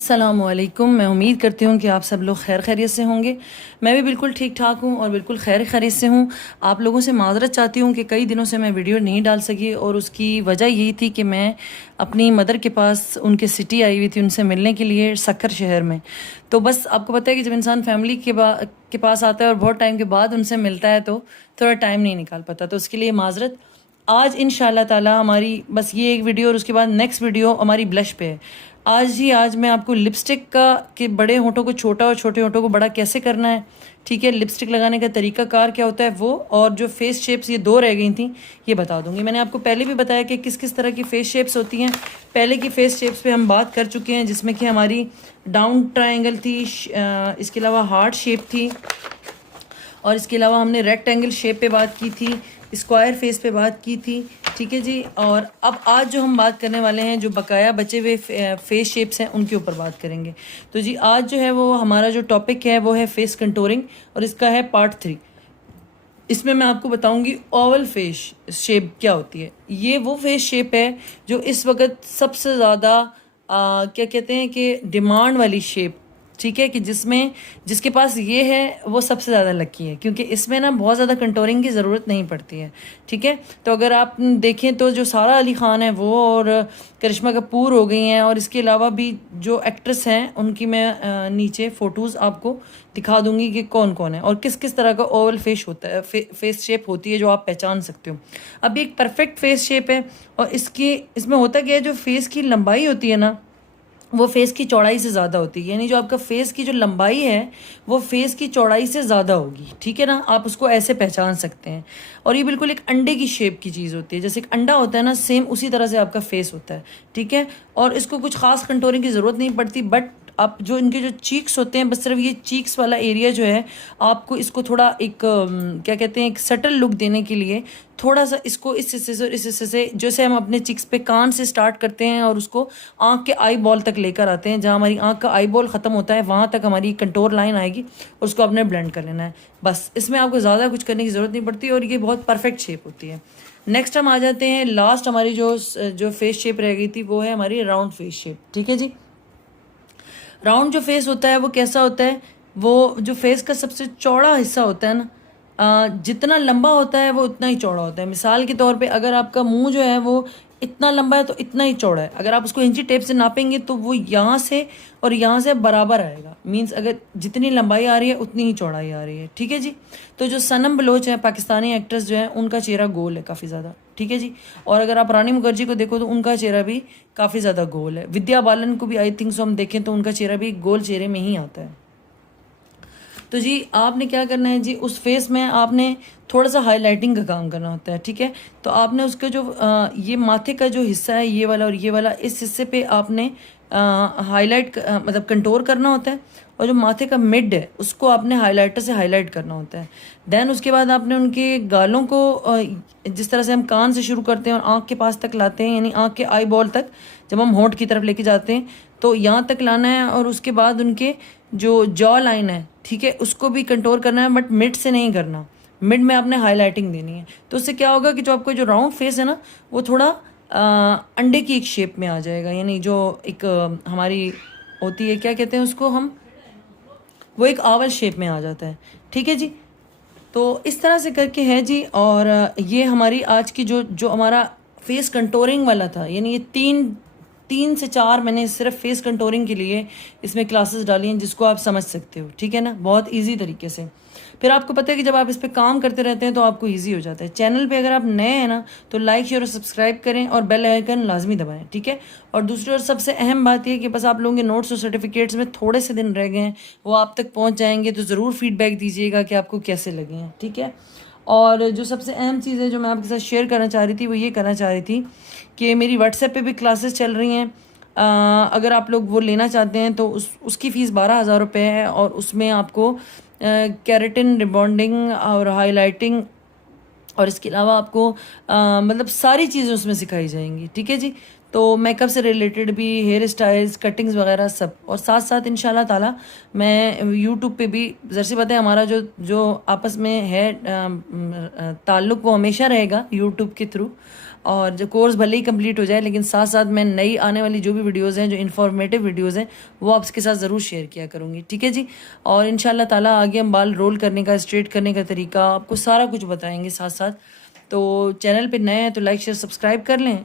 अस्सलामुअलैकुम। मैं उम्मीद करती हूँ कि आप सब लोग खैर खैरियत से होंगे। मैं भी बिल्कुल ठीक ठाक हूँ और बिल्कुल खैर खैरियत से हूँ। आप लोगों से माज़रत चाहती हूँ कि कई दिनों से मैं वीडियो नहीं डाल सकी और उसकी वजह यही थी कि मैं अपनी मदर के पास उनके सिटी आई हुई थी उनसे मिलने के लिए, सक्खर शहर में। तो बस आपको पता है कि जब इंसान फैमिली के पास आता है और बहुत टाइम के बाद उनसे मिलता है तो थोड़ा टाइम नहीं निकाल पाता, तो उसके लिए माज़रत। आज इंशाल्लाह ताला हमारी बस ये एक वीडियो और उसके बाद नेक्स्ट वीडियो हमारी ब्लश पे है। आज मैं आपको लिपस्टिक का कि बड़े होठों को छोटा और छोटे होठों को बड़ा कैसे करना है, ठीक है, लिपस्टिक लगाने का तरीका कार क्या होता है वो, और जो फेस शेप्स ये दो रह गई थी ये बता दूंगी। मैंने आपको पहले भी बताया कि किस किस तरह की फेस शेप्स होती हैं। पहले की फेस शेप्स पे हम बात कर चुके हैं जिसमें कि हमारी डाउन ट्रायंगल थी, इसके अलावा हार्ट शेप थी, और इसके अलावा हमने रेक्टेंगल शेप पे बात की थी, स्क्वायर फेस पे बात की थी, ठीक है जी। और अब आज जो हम बात करने वाले हैं, जो बकाया बचे हुए फेस शेप्स हैं उनके ऊपर बात करेंगे। तो जी आज जो है वो हमारा जो टॉपिक है वो है फेस कंटूरिंग और इसका है पार्ट 3। इसमें मैं आपको बताऊंगी ओवल फेस शेप क्या होती है। ये वो फेस शेप है जो इस वक्त सबसे ज़्यादा क्या कहते हैं कि डिमांड वाली शेप, ठीक है, कि जिसके पास ये है वो सबसे ज़्यादा लकी है, क्योंकि इसमें ना बहुत ज़्यादा कंटोरिंग की ज़रूरत नहीं पड़ती है, ठीक है। तो अगर आप देखें तो जो सारा अली ख़ान है वो और करिश्मा कपूर हो गई हैं, और इसके अलावा भी जो एक्ट्रेस हैं उनकी मैं नीचे फ़ोटोज़ आपको दिखा दूंगी कि कौन कौन है और किस किस तरह का ओवल फेस होता है, फेस शेप होती है जो आप पहचान सकते हो। अब एक परफेक्ट फेस शेप है और इसमें होता क्या है, जो फेस की लंबाई होती है ना वो फेस की चौड़ाई से ज़्यादा होती है, यानी जो आपका फेस की जो लंबाई है वो फेस की चौड़ाई से ज़्यादा होगी, ठीक है ना। आप उसको ऐसे पहचान सकते हैं। और ये बिल्कुल एक अंडे की शेप की चीज़ होती है, जैसे एक अंडा होता है ना, सेम उसी तरह से आपका फेस होता है, ठीक है। और इसको कुछ खास कंटोरिंग की ज़रूरत नहीं पड़ती, बट आप जो इनके जो चीक्स होते हैं, बस सिर्फ ये चीक्स वाला एरिया जो है आपको इसको थोड़ा एक क्या कहते हैं, एक सटल लुक देने के लिए थोड़ा सा इसको इस हिस्से से और इस हिस्से से, जैसे हम अपने चिक्स पे कान से स्टार्ट करते हैं और उसको आंख के आई बॉल तक लेकर आते हैं, जहाँ हमारी आंख का आई बॉल ख़त्म होता है वहाँ तक हमारी कंटोर लाइन आएगी और उसको आपने ब्लेंड कर लेना है। बस इसमें आपको ज़्यादा कुछ करने की ज़रूरत नहीं पड़ती और ये बहुत परफेक्ट शेप होती है। नेक्स्ट हम आ जाते हैं, लास्ट हमारी जो फेस शेप रह गई थी वो है हमारी राउंड फेस शेप, ठीक है जी। राउंड जो फेस होता है वो कैसा होता है, वो जो फेस का सबसे चौड़ा हिस्सा होता है ना, जितना लंबा होता है वो उतना ही चौड़ा होता है। मिसाल के तौर पे अगर आपका मुंह जो है वो इतना लंबा है तो इतना ही चौड़ा है, अगर आप उसको इंची टेप से नापेंगे तो वो यहाँ से और यहाँ से बराबर आएगा। मींस अगर जितनी लंबाई आ रही है उतनी ही चौड़ाई आ रही है, ठीक है जी। तो जो सनम बलोच है, पाकिस्तानी एक्ट्रेस जो है, उनका चेहरा गोल है काफ़ी ज़्यादा, ठीक है जी। और अगर आप रानी मुखर्जी को देखो तो उनका चेहरा भी काफ़ी ज़्यादा गोल है। विद्या बालन को भी आई थिंक सो हम देखें तो उनका चेहरा भी गोल चेहरे में ही आता है। तो जी आपने क्या करना है जी, उस फेस में आपने थोड़ा सा हाईलाइटिंग का काम करना होता है, ठीक है। तो आपने उसके जो ये माथे का जो हिस्सा है, ये वाला और ये वाला, इस हिस्से पे आपने हाईलाइट मतलब कंटोर करना होता है, और जो माथे का मिड है उसको आपने हाइलाइटर से हाईलाइट करना होता है। देन उसके बाद आपने उनके गालों को जिस तरह से हम कान से शुरू करते हैं और आँख के पास तक लाते हैं, यानी आँख के आई बॉल तक, जब हम होंठ की तरफ लेके जाते हैं तो यहाँ तक लाना है, और उसके बाद उनके जो जॉ लाइन है, ठीक है, उसको भी कंटोर करना है, बट मिड से नहीं करना, मिड में आपने हाईलाइटिंग देनी है। तो उससे क्या होगा कि जो आपका जो राउंड फेस है ना वो थोड़ा अंडे की एक शेप में आ जाएगा, यानी जो एक हमारी होती है, क्या कहते हैं उसको हम, वो एक ओवल शेप में आ जाता है, ठीक है जी। तो इस तरह से करके है जी। और ये हमारी आज की जो हमारा फेस कंटोरिंग वाला था, यानी ये तीन से चार मैंने सिर्फ फेस कंटोरिंग के लिए इसमें क्लासेस डाली हैं, जिसको आप समझ सकते हो, ठीक है ना, बहुत इजी तरीके से। फिर आपको पता है कि जब आप इस पर काम करते रहते हैं तो आपको इजी हो जाता है। चैनल पे अगर आप नए हैं ना तो लाइक शेयर और सब्सक्राइब करें और बेल आइकन लाजमी दबाएं, ठीक है। और दूसरी और सबसे अहम बात यह कि बस आप लोगों के नोट्स और सर्टिफिकेट्स में थोड़े से दिन रह गए हैं, वो आप तक पहुँच जाएंगे, तो ज़रूर फीडबैक दीजिएगा कि आपको कैसे लगे हैं, ठीक है। और जो सबसे अहम चीज़ है जो मैं आपके साथ शेयर करना चाह रही थी वो ये करना चाह रही थी कि मेरी व्हाट्सएप पे भी क्लासेस चल रही हैं। अगर आप लोग वो लेना चाहते हैं तो उसकी फ़ीस 12,000 रुपये है, और उसमें आपको कैरेटिन रिबॉन्डिंग और हाईलाइटिंग और इसके अलावा आपको मतलब सारी चीज़ें उसमें सिखाई जाएंगी, ठीक है जी। तो मेकअप से रिलेटेड भी, हेयर स्टाइल्स, कटिंग्स वगैरह सब, और साथ साथ इंशाल्लाह ताला मैं यूट्यूब पे भी, ज़रा सी बात है, हमारा जो जो आपस में है ताल्लुक़ वो हमेशा रहेगा यूट्यूब के थ्रू। और जो कोर्स भले ही कंप्लीट हो जाए, लेकिन साथ साथ मैं नई आने वाली जो भी वीडियोज़ हैं, जो इन्फॉर्मेटिव वीडियोज़ हैं, वो आपके साथ ज़रूर शेयर किया करूँगी। ठीक है जी। और इंशाल्लाह ताला आगे हम बाल रोल करने का, स्ट्रेट करने का तरीका आपको सारा कुछ बताएंगे साथ साथ। तो चैनल पे नए हैं तो लाइक शेयर सब्सक्राइब कर लें।